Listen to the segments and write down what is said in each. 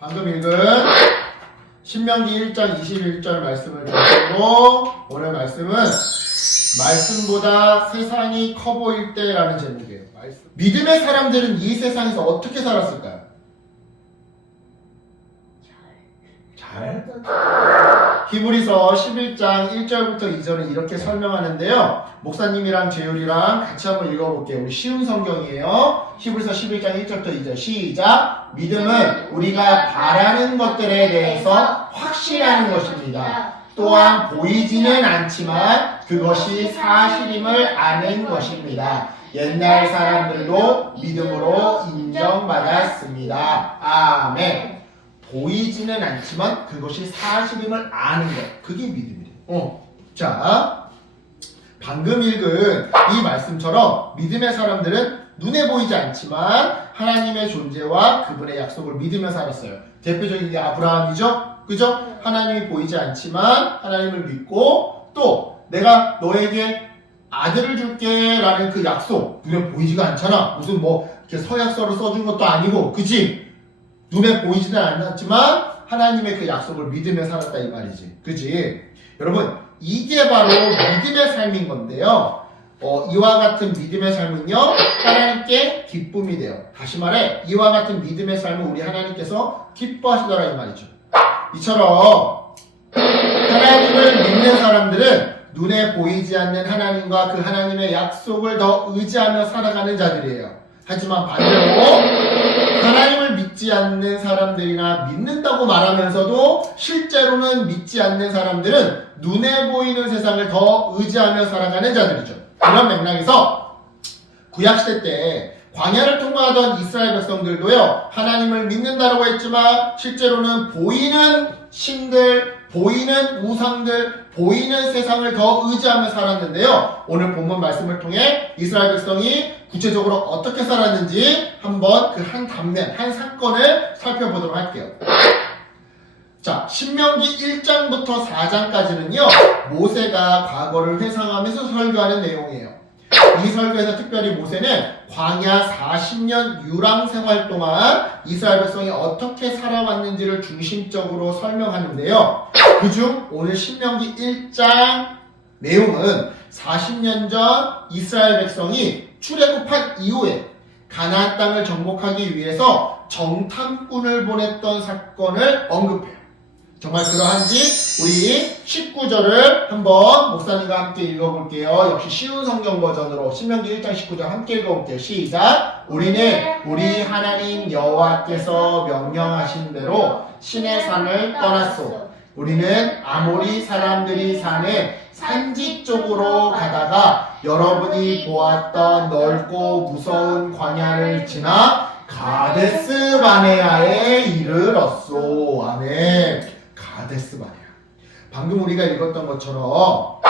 방금 읽은 신명기 1장 21절 말씀을 듣고 오늘 말씀은 말씀보다 세상이 커 보일 때라는 제목이에요. 믿음의 사람들은 이 세상에서 어떻게 살았을까요? 잘? 히브리서 11장 1절부터 2절은 이렇게 설명하는데요. 목사님이랑 재율이랑 같이 한번 읽어볼게요. 우리 쉬운 성경이에요. 히브리서 11장 1절부터 2절 시작. 믿음은 우리가 바라는 것들에 대해서 확신하는 것입니다. 또한 보이지는 않지만 그것이 사실임을 아는 것입니다. 옛날 사람들도 믿음으로 인정받았습니다. 아멘. 보이지는 않지만 그것이 사실임을 아는 것. 그게 믿음이래요. 자, 방금 읽은 이 말씀처럼 믿음의 사람들은 눈에 보이지 않지만 하나님의 존재와 그분의 약속을 믿으며 살았어요. 대표적인 게 아브라함이죠? 그죠? 하나님이 보이지 않지만 하나님을 믿고 또 내가 너에게 아들을 줄게 라는 그 약속 눈에 보이지가 않잖아. 무슨 뭐 이렇게 서약서를 써준 것도 아니고 그치? 눈에 보이지는 않았지만 하나님의 그 약속을 믿으며 살았다 이 말이지. 그치? 여러분 이게 바로 믿음의 삶인 건데요. 이와 같은 믿음의 삶은요 하나님께 기쁨이 돼요. 다시 말해 이와 같은 믿음의 삶을 우리 하나님께서 기뻐하시더라 이 말이죠. 이처럼 하나님을 믿는 사람들은 눈에 보이지 않는 하나님과 그 하나님의 약속을 더 의지하며 살아가는 자들이에요. 하지만 반대로 하나님을 믿지 않는 사람들이나 믿는다고 말하면서도 실제로는 믿지 않는 사람들은 눈에 보이는 세상을 더 의지하며 살아가는 자들이죠. 그런 맥락에서 구약시대 때 광야를 통과하던 이스라엘 백성들도요 하나님을 믿는다고 했지만 실제로는 보이는 신들, 보이는 우상들, 보이는 세상을 더 의지하며 살았는데요. 오늘 본문 말씀을 통해 이스라엘 백성이 구체적으로 어떻게 살았는지 한번 그 한 단면, 한 사건을 살펴보도록 할게요. 자, 신명기 1장부터 4장까지는요 모세가 과거를 회상하면서 설교하는 내용이에요. 이 설교에서 특별히 모세는 광야 40년 유랑 생활 동안 이스라엘 백성이 어떻게 살아왔는지를 중심적으로 설명하는데요. 그중 오늘 신명기 1장 내용은 40년 전 이스라엘 백성이 출애굽한 이후에 가나안 땅을 정복하기 위해서 정탐꾼을 보냈던 사건을 언급해요. 정말 그러한지 우리 19절을 한번 목사님과 함께 읽어볼게요. 역시 쉬운 성경 버전으로 신명기 1장 19절 함께 읽어볼게요. 시작. 우리는 우리 하나님 여호와께서 명령하신 대로 시내 산을 떠났소. 우리는 아모리 사람들이 사는 산지 쪽으로 가다가 여러분이 보았던 넓고 무서운 광야를 지나 가데스 바네아에 이르렀소. 아멘. 가데스 바네아. 방금 우리가 읽었던 것처럼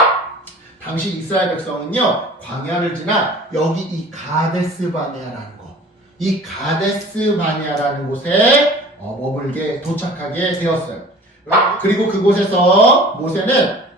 당시 이스라엘 백성은요 광야를 지나 여기 이 가데스 바네아라는 거, 이 가데스 바네아라는 곳에 머물게 도착하게 되었어요. 그리고 그곳에서 모세는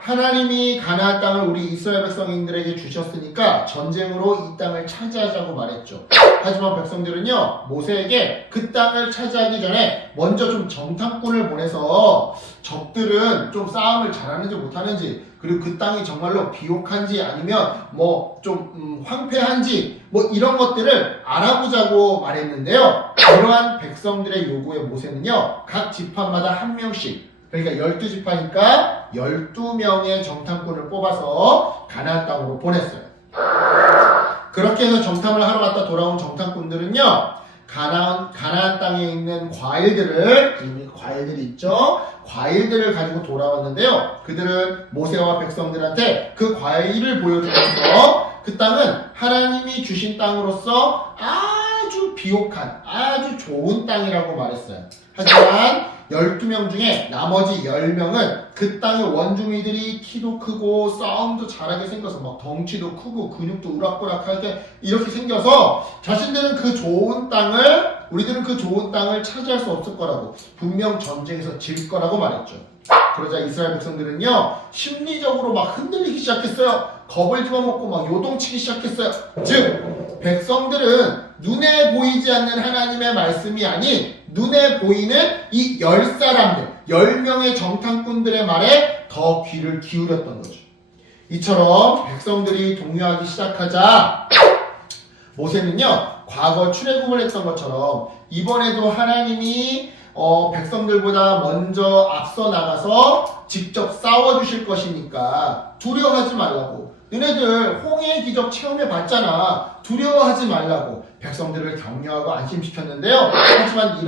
하나님이 가나안 땅을 우리 이스라엘 백성인들에게 주셨으니까 전쟁으로 이 땅을 차지하자고 말했죠. 하지만 백성들은요 모세에게 그 땅을 차지하기 전에 먼저 좀 정탐꾼을 보내서 적들은 좀 싸움을 잘하는지 못하는지, 그리고 그 땅이 정말로 비옥한지 아니면 뭐 좀 황폐한지 뭐 이런 것들을 알아보자고 말했는데요. 그러한 백성들의 요구에 모세는요 각 지파마다 한 명씩, 그러니까 12지파니까 12명의 정탐꾼을 뽑아서 가나안 땅으로 보냈어요. 그렇게 해서 정탐을 하러 갔다 돌아온 정탐꾼들은요 가나안 땅에 있는 과일들이 있죠. 과일들을 가지고 돌아왔는데요. 그들은 모세와 백성들한테 그 과일을 보여주면서 그 땅은 하나님이 주신 땅으로서 아주 비옥한, 아주 좋은 땅이라고 말했어요. 하지만 12명 중에 나머지 10명은 그 땅의 원주민들이 키도 크고 싸움도 잘하게 생겨서 막 덩치도 크고 근육도 우락부락하게 이렇게 생겨서 자신들은 우리들은 그 좋은 땅을 차지할 수 없을 거라고, 분명 전쟁에서 질 거라고 말했죠. 그러자 이스라엘 백성들은요 심리적으로 막 흔들리기 시작했어요. 겁을 집어먹고 막 요동치기 시작했어요. 즉 백성들은 눈에 보이지 않는 하나님의 말씀이 아닌 눈에 보이는 이 10사람들, 10명의 정탐꾼들의 말에 더 귀를 기울였던 거죠. 이처럼 백성들이 동요하기 시작하자 모세는요, 과거 출애굽을 했던 것처럼 이번에도 하나님이 백성들보다 먼저 앞서 나가서 직접 싸워주실 것이니까 두려워하지 말라고. 너네들 홍해의 기적 체험해 봤잖아. 두려워하지 말라고 백성들을 격려하고 안심시켰는데요. 하지만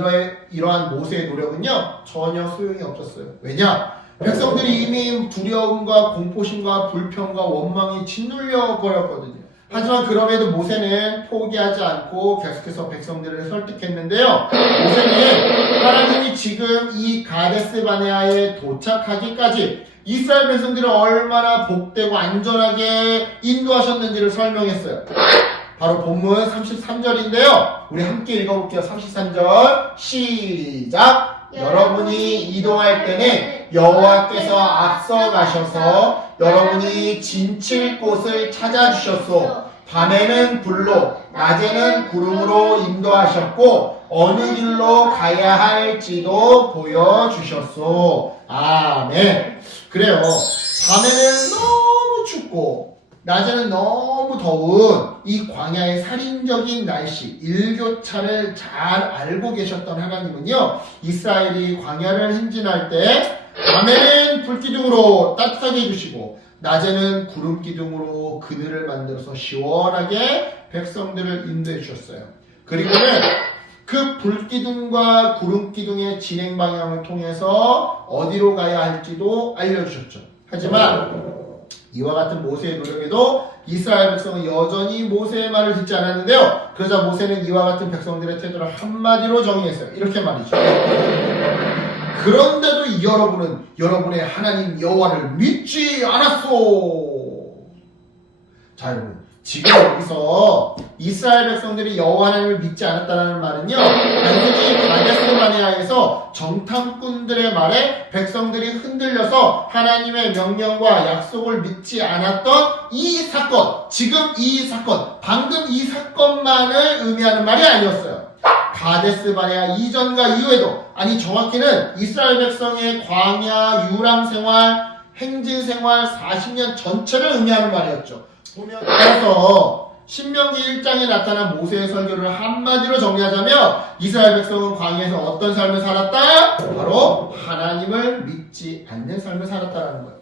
이러한 모세의 노력은요, 전혀 소용이 없었어요. 왜냐? 백성들이 이미 두려움과 공포심과 불평과 원망이 짓눌려 버렸거든요. 하지만 그럼에도 모세는 포기하지 않고 계속해서 백성들을 설득했는데요. 모세는 하나님이 지금 이 가데스 바네아에 도착하기까지 이스라엘 백성들을 얼마나 복되고 안전하게 인도하셨는지를 설명했어요. 바로 본문 33절인데요. 우리 함께 읽어볼게요. 33절 시작! 여러분이 이동할 때는 여호와께서 앞서 가셔서 여러분이 진칠 곳을 찾아주셨소. 밤에는 불로, 낮에는 구름으로 인도하셨고 어느 길로 가야 할지도 보여주셨소. 아멘. 그래요. 밤에는 너무 춥고 낮에는 너무 더운 이 광야의 살인적인 날씨, 일교차를 잘 알고 계셨던 하나님은요, 이스라엘이 광야를 행진할 때 밤에는 불기둥으로 따뜻하게 해주시고 낮에는 구름기둥으로 그늘을 만들어서 시원하게 백성들을 인도해 주셨어요. 그리고는 그 불기둥과 구름기둥의 진행 방향을 통해서 어디로 가야 할지도 알려주셨죠. 하지만 이와 같은 모세의 노력에도 이스라엘 백성은 여전히 모세의 말을 듣지 않았는데요. 그러자 모세는 이와 같은 백성들의 태도를 한마디로 정의했어요. 이렇게 말이죠. 그런데도 여러분은 여러분의 하나님 여호와를 믿지 않았소. 자, 여러분, 지금 여기서 이스라엘 백성들이 여호와 하나님을 믿지 않았다는 말은요, 단순히 가데스 바네아에서 정탐꾼들의 말에 백성들이 흔들려서 하나님의 명령과 약속을 믿지 않았던 이 사건, 지금 이 사건, 방금 이 사건만을 의미하는 말이 아니었어요. 가데스 바네아 이전과 이후에도, 아니 정확히는 이스라엘 백성의 광야 유랑 생활, 행진 생활 40년 전체를 의미하는 말이었죠. 그래서 신명기 1장에 나타난 모세의 설교를 한마디로 정리하자면 이스라엘 백성은 광야에서 어떤 삶을 살았다? 바로 하나님을 믿지 않는 삶을 살았다는 거예요.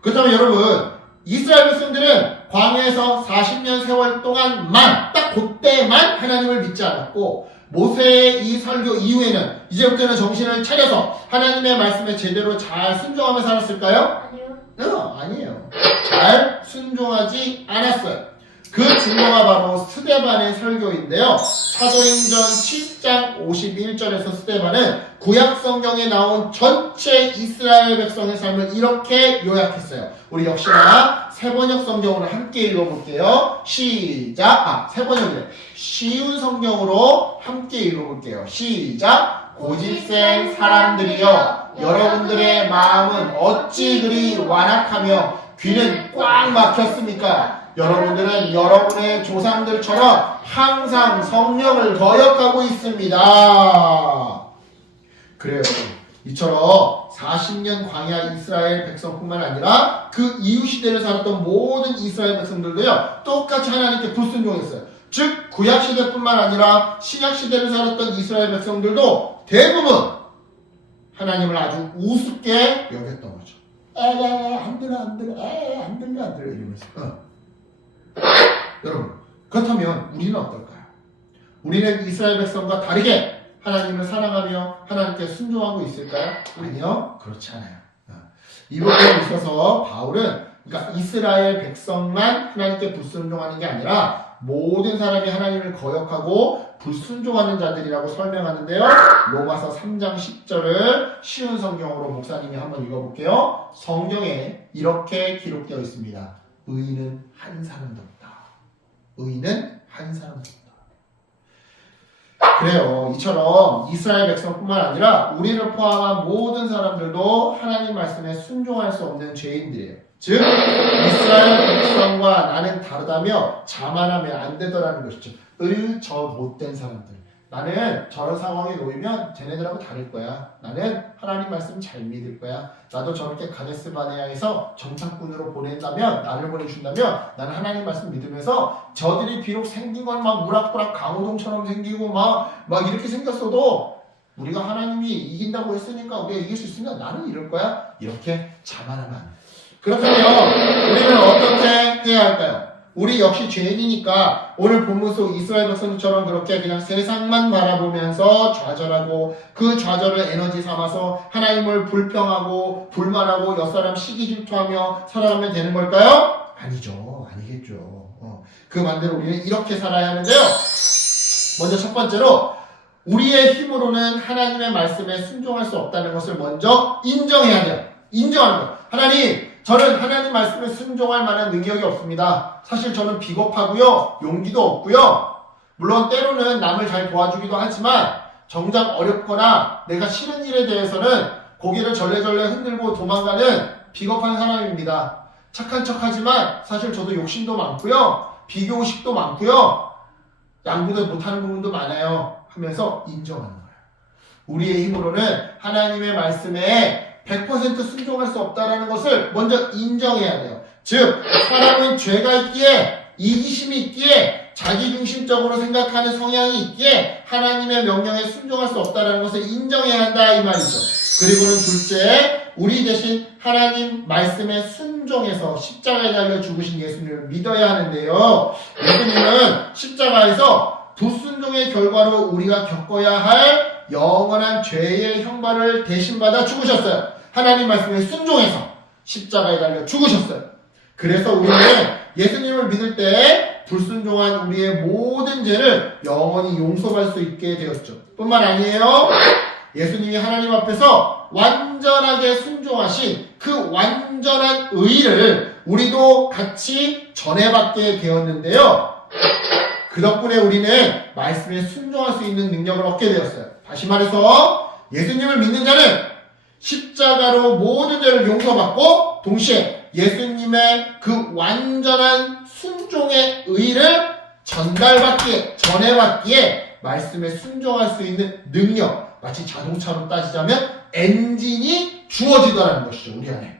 그렇다면 여러분, 이스라엘 백성들은 광야에서 40년 세월 동안만, 딱 그때만 하나님을 믿지 않았고, 모세의 이 설교 이후에는 이제부터는 정신을 차려서 하나님의 말씀에 제대로 잘 순종하며 살았을까요? 아니요. 아니에요. 잘 순종하지 않았어요. 그 증거가 바로 스데반의 설교인데요. 사도행전 7장 51절에서 스데반은 구약 성경에 나온 전체 이스라엘 백성의 삶을 이렇게 요약했어요. 우리 역시나 새번역 성경으로 함께 읽어볼게요. 시작! 새번역이래. 쉬운 성경으로 함께 읽어볼게요. 시작! 고집센 사람들이여, 여러분들의 마음은 어찌 그리 완악하며 귀는 꽉 막혔습니까? 여러분들은 여러분의 조상들처럼 항상 성령을 거역하고 있습니다. 그래요. 이처럼 40년 광야 이스라엘 백성뿐만 아니라 그 이후 시대를 살았던 모든 이스라엘 백성들도요, 똑같이 하나님께 불순종했어요. 즉 구약 시대뿐만 아니라 신약 시대를 살았던 이스라엘 백성들도 대부분 하나님을 아주 우습게 여겼던 거죠. 안 들려 이러면서. 여러분, 그렇다면 우리는 어떨까요? 우리는 이스라엘 백성과 다르게 하나님을 사랑하며 하나님께 순종하고 있을까요? 아니요, 그렇지 않아요. 이 부분에 있어서 바울은, 그러니까 이스라엘 백성만 하나님께 불순종하는 게 아니라 모든 사람이 하나님을 거역하고 불순종하는 자들이라고 설명하는데요. 로마서 3장 10절을 쉬운 성경으로 목사님이 한번 읽어볼게요. 성경에 이렇게 기록되어 있습니다. 의인은 한 사람도 없다. 의인은 한 사람도 없다. 그래요. 이처럼 이스라엘 백성뿐만 아니라 우리를 포함한 모든 사람들도 하나님 말씀에 순종할 수 없는 죄인들이에요. 즉 이스라엘 백성과 나는 다르다며 자만하면 안 되더라는 것이죠. 저 못된 사람들, 나는 저런 상황에 놓이면 쟤네들하고 다를 거야. 나는 하나님 말씀 잘 믿을 거야. 나도 저렇게 가데스 바네아에서 정탐꾼으로 보낸다면, 나를 보내준다면 나는 하나님 말씀 믿으면서 저들이 비록 생긴 건 막 우락부락 강호동처럼 생기고 막 이렇게 생겼어도 우리가 하나님이 이긴다고 했으니까 우리가 이길 수 있으면 나는 이럴 거야. 이렇게 자만하면 안 돼. 그렇다면 우리는 어떻게 해야 할까요? 우리 역시 죄인이니까 오늘 본문 속 이스라엘 백성들처럼 그렇게 그냥 세상만 바라보면서 좌절하고 그 좌절을 에너지 삼아서 하나님을 불평하고 불만하고 옆사람 시기 질투하며 살아가면 되는 걸까요? 아니죠. 아니겠죠. 그 반대로 우리는 이렇게 살아야 하는데요. 먼저 첫 번째로 우리의 힘으로는 하나님의 말씀에 순종할 수 없다는 것을 먼저 인정해야 돼요. 인정하는 거예요. 하나님, 저는 하나님 말씀에 순종할 만한 능력이 없습니다. 사실 저는 비겁하고요. 용기도 없고요. 물론 때로는 남을 잘 도와주기도 하지만 정작 어렵거나 내가 싫은 일에 대해서는 고개를 절레절레 흔들고 도망가는 비겁한 사람입니다. 착한 척하지만 사실 저도 욕심도 많고요. 비교의식도 많고요. 양보도 못하는 부분도 많아요. 하면서 인정하는 거예요. 우리의 힘으로는 하나님의 말씀에 100% 순종할 수 없다는 것을 먼저 인정해야 돼요. 즉, 사람은 죄가 있기에, 이기심이 있기에, 자기중심적으로 생각하는 성향이 있기에 하나님의 명령에 순종할 수 없다는 것을 인정해야 한다 이 말이죠. 그리고는 둘째, 우리 대신 하나님 말씀에 순종해서 십자가에 달려 죽으신 예수님을 믿어야 하는데요. 예수님은 십자가에서 불순종의 결과로 우리가 겪어야 할 영원한 죄의 형벌을 대신받아 죽으셨어요. 하나님 말씀에 순종해서 십자가에 달려 죽으셨어요. 그래서 우리는 예수님을 믿을 때 불순종한 우리의 모든 죄를 영원히 용서할 수 있게 되었죠. 뿐만 아니에요. 예수님이 하나님 앞에서 완전하게 순종하신 그 완전한 의를 우리도 같이 전해받게 되었는데요. 그 덕분에 우리는 말씀에 순종할 수 있는 능력을 얻게 되었어요. 다시 말해서 예수님을 믿는 자는 십자가로 모든 죄를 용서받고 동시에 예수님의 그 완전한 순종의 의를 전해받기에 말씀에 순종할 수 있는 능력, 마치 자동차로 따지자면 엔진이 주어지더라는 것이죠. 우리 안에.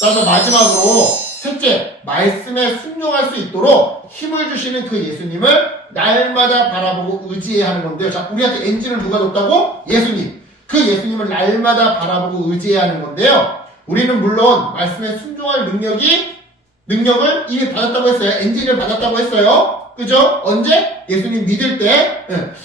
따라서 마지막으로 셋째, 말씀에 순종할 수 있도록 힘을 주시는 그 예수님을 날마다 바라보고 의지해야 하는 건데요. 자, 우리한테 엔진을 누가 줬다고? 예수님. 그 예수님을 날마다 바라보고 의지해야 하는 건데요. 우리는 물론 말씀에 순종할 능력을 이미 받았다고 했어요. 엔진을 받았다고 했어요. 그죠? 언제? 예수님 믿을 때.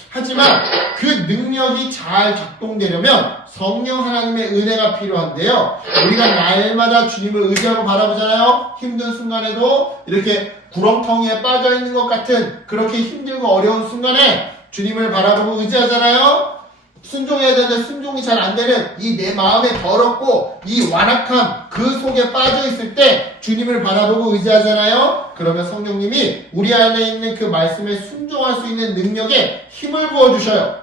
하지만 그 능력이 잘 작동되려면 성령 하나님의 은혜가 필요한데요. 우리가 날마다 주님을 의지하고 바라보잖아요. 힘든 순간에도 이렇게 구렁텅이에 빠져있는 것 같은 그렇게 힘들고 어려운 순간에 주님을 바라보고 의지하잖아요. 순종해야 되는데 순종이 잘 안 되는 이 내 마음의 더럽고 이 완악함 그 속에 빠져 있을 때 주님을 바라보고 의지하잖아요. 그러면 성령님이 우리 안에 있는 그 말씀에 순종할 수 있는 능력에 힘을 부어주셔요.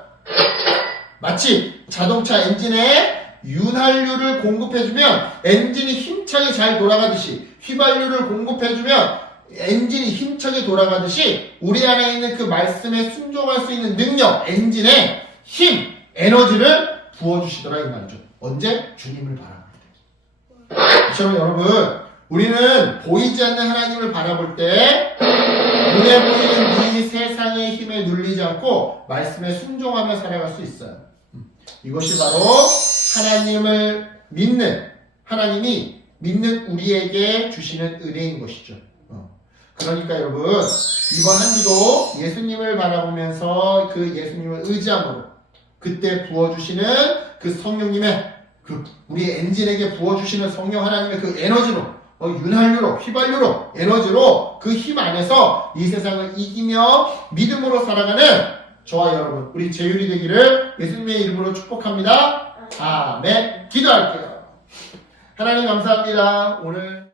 마치 자동차 엔진에 윤활유를 공급해주면 엔진이 힘차게 잘 돌아가듯이 휘발유를 공급해주면 엔진이 힘차게 돌아가듯이 우리 안에 있는 그 말씀에 순종할 수 있는 능력, 엔진에 힘, 에너지를 부어주시더라 이 말이죠. 언제? 주님을 바라볼 때. 이처럼 여러분, 우리는 보이지 않는 하나님을 바라볼 때 눈에 보이는 이 세상의 힘에 눌리지 않고 말씀에 순종하며 살아갈 수 있어요. 이것이 바로 하나님을 믿는, 하나님이 믿는 우리에게 주시는 은혜인 것이죠. 그러니까 여러분, 이번 한 주도 예수님을 바라보면서 그 예수님을 의지함으로 그때 부어주시는 그 성령님의 그 우리의 엔진에게 부어주시는 성령 하나님의 그 에너지로 윤활유로 휘발유로 에너지로 그 힘 안에서 이 세상을 이기며 믿음으로 살아가는 저와 여러분 우리 제율이 되기를 예수님의 이름으로 축복합니다. 아멘. 기도할게요. 하나님 감사합니다. 오늘